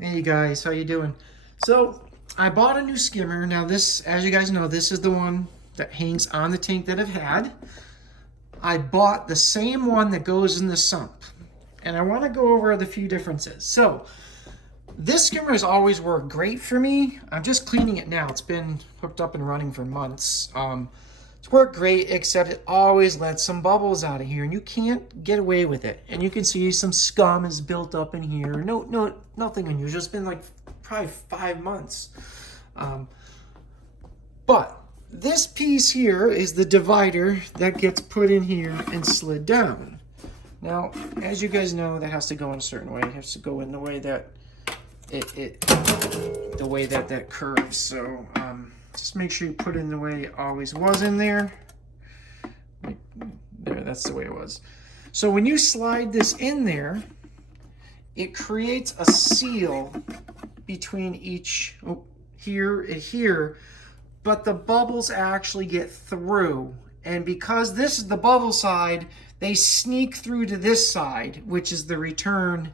Hey guys, how you doing? So I bought a new skimmer. Now this, as you guys know, this is the one that hangs on the tank that I've had. I bought the same one that goes in the sump. And I want to go over the few differences. So this skimmer has always worked great for me. I'm just cleaning it now. It's been hooked up and running for months. It's worked great, except it always lets some bubbles out of here, and you can't get away with it. And you can see some scum is built up in here. No, nothing unusual. It's been like probably 5 months. Um, but this piece here is the divider that gets put in here and slid down. Now, as you guys know, that has to go in a certain way. It has to go in the way that the way that curves. So just make sure you put it in the way it always was in there. There, that's the way it was. So when you slide this in there, it creates a seal between each here and here, but the bubbles actually get through. And because this is the bubble side, they sneak through to this side, which is the return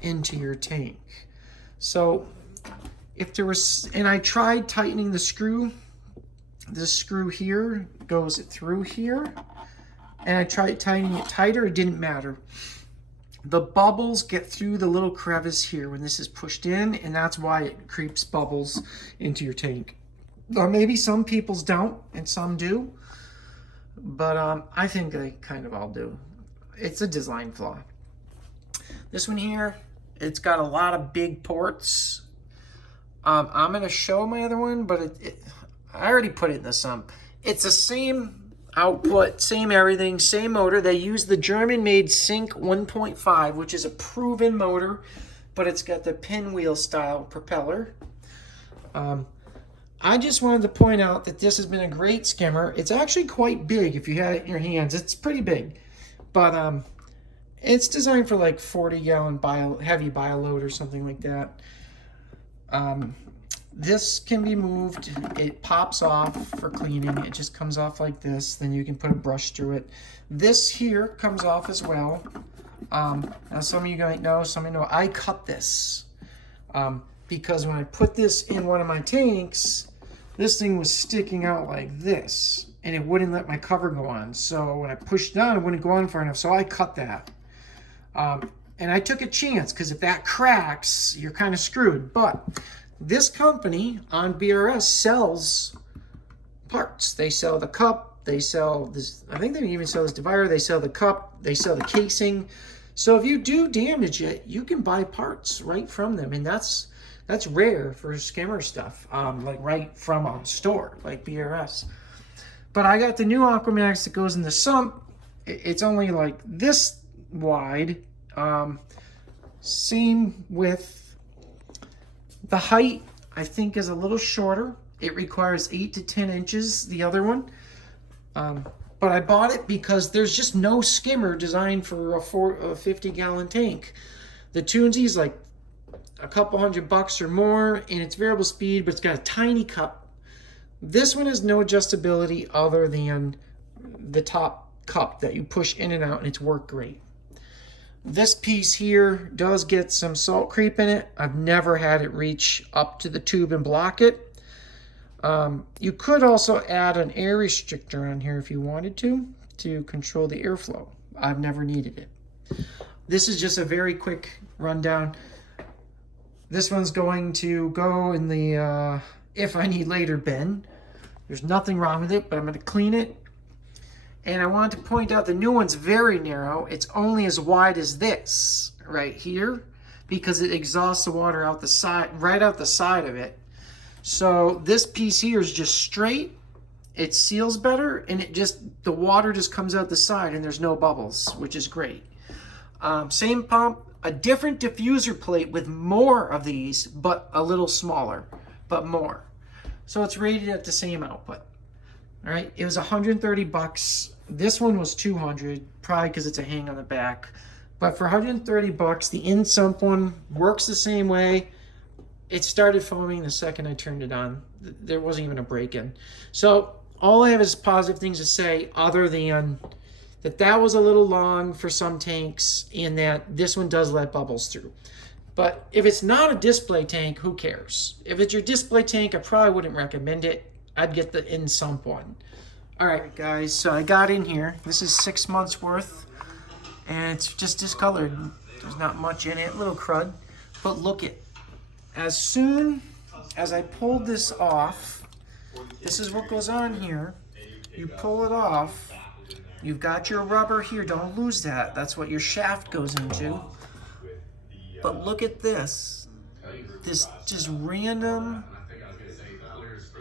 into your tank. So if there was, and I tried tightening the screw, this screw here goes through here, and I tried tightening it tighter, it didn't matter. The bubbles get through the little crevice here when this is pushed in, and that's why it creeps bubbles into your tank. Maybe some people's don't, and some do, but I think they kind of all do. It's a design flaw. This one here, it's got a lot of big ports. I'm going to show my other one, but I already put it in the sump. It's the same output, same everything, same motor. They use the German-made Sync 1.5, which is a proven motor, but it's got the pinwheel style propeller. I just wanted to point out that this has been a great skimmer. It's actually quite big if you had it in your hands. It's pretty big, but it's designed for like 40-gallon heavy bio load or something like that. This can be moved. It pops off for cleaning. It just comes off like this. Then you can put a brush through it. This here comes off as well. Now some of you might know, some of you know, I cut this because when I put this in one of my tanks, this thing was sticking out like this, and it wouldn't let my cover go on. So when I pushed down, it wouldn't go on far enough. So I cut that. And I took a chance because if that cracks, you're kind of screwed. But this company on BRS sells parts. They sell the cup. They sell this. I think they even sell this divider. They sell the cup. They sell the casing. So if you do damage it, you can buy parts right from them, and that's rare for skimmer stuff. Like right from a store like BRS. But I got the new aquamaxx that goes in the sump. It's only like this wide. Same with the height, I think is a little shorter. It requires 8 to 10 inches, the other one. But I bought it because there's just no skimmer designed for a 50-gallon tank. The Tunzi's like a couple $100 or more, and it's variable speed, but it's got a tiny cup. This one has no adjustability other than the top cup that you push in and out, and it's worked great. This piece here does get some salt creep in it. I've never had it reach up to the tube and block it. You could also add an air restrictor on here if you wanted to control the airflow. I've never needed it. This is just a very quick rundown. This one's going to go in the if I need later bin. There's nothing wrong with it, but I'm going to clean it. And I wanted to point out the new one's very narrow. It's only as wide as this right here because it exhausts the water out the side, right out the side of it. So this piece here is just straight. It seals better, and the water just comes out the side, and there's no bubbles, which is great. Same pump, a different diffuser plate with more of these, but a little smaller, but more. So it's rated at the same output. All right, it was $130. This one was $200, probably because it's a hang on the back. But for $130, the in-sump one works the same way. It started foaming the second I turned it on. There wasn't even a break-in. So all I have is positive things to say, other than that was a little long for some tanks, and that this one does let bubbles through. But if it's not a display tank, who cares? If it's your display tank, I probably wouldn't recommend it. I'd get the in sump one. All right, guys, so I got in here. This is 6 months worth, and it's just discolored. There's not much in it, little crud. But look it, as soon as I pulled this off, this is what goes on here. You pull it off, you've got your rubber here, don't lose that. That's what your shaft goes into. But look at this just random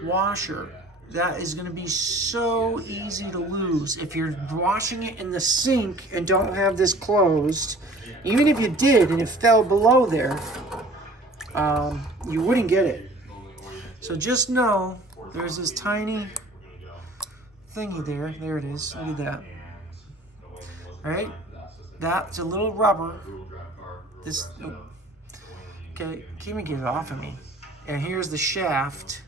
washer. That is gonna be so easy to lose. If you're washing it in the sink and don't have this closed, even if you did and it fell below there, you wouldn't get it. So just know there's this tiny thingy there. There it is, look at that. All right, that's a little rubber. This, oh, okay, can't even get it off of me. And here's the shaft.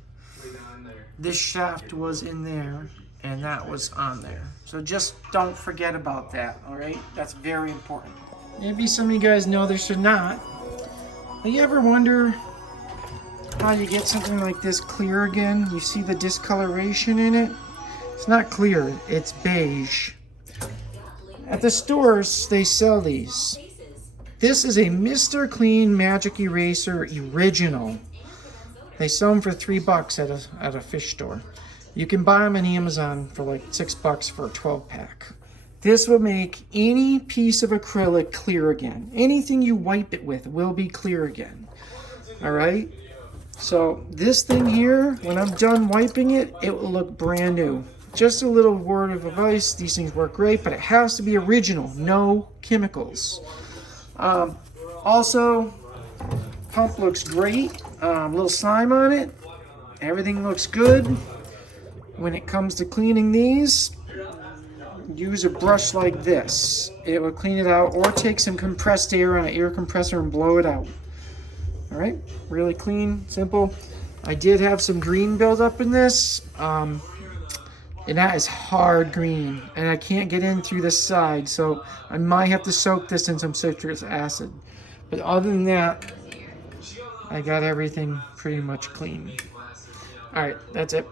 This shaft was in there, and that was on there. So just don't forget about that, all right? That's very important. Maybe some of you guys know this or not, but you ever wonder how you get something like this clear again? You see the discoloration in it? It's not clear, it's beige. At the stores, they sell these. This is a Mr. Clean Magic Eraser Original. They sell them for $3 at a fish store. You can buy them on Amazon for like $6 for a 12-pack. This will make any piece of acrylic clear again. Anything you wipe it with will be clear again. All right? So this thing here, when I'm done wiping it, it will look brand new. Just a little word of advice, these things work great, but it has to be original, no chemicals. Also, pump looks great. Little slime on it. Everything looks good. When it comes to cleaning these, use a brush like this. It will clean it out, or take some compressed air on an air compressor and blow it out. All right, really clean, simple. I did have some green buildup in this, and that is hard green, and I can't get in through this side, so I might have to soak this in some citric acid. But other than that, I got everything pretty much clean. All right, that's it.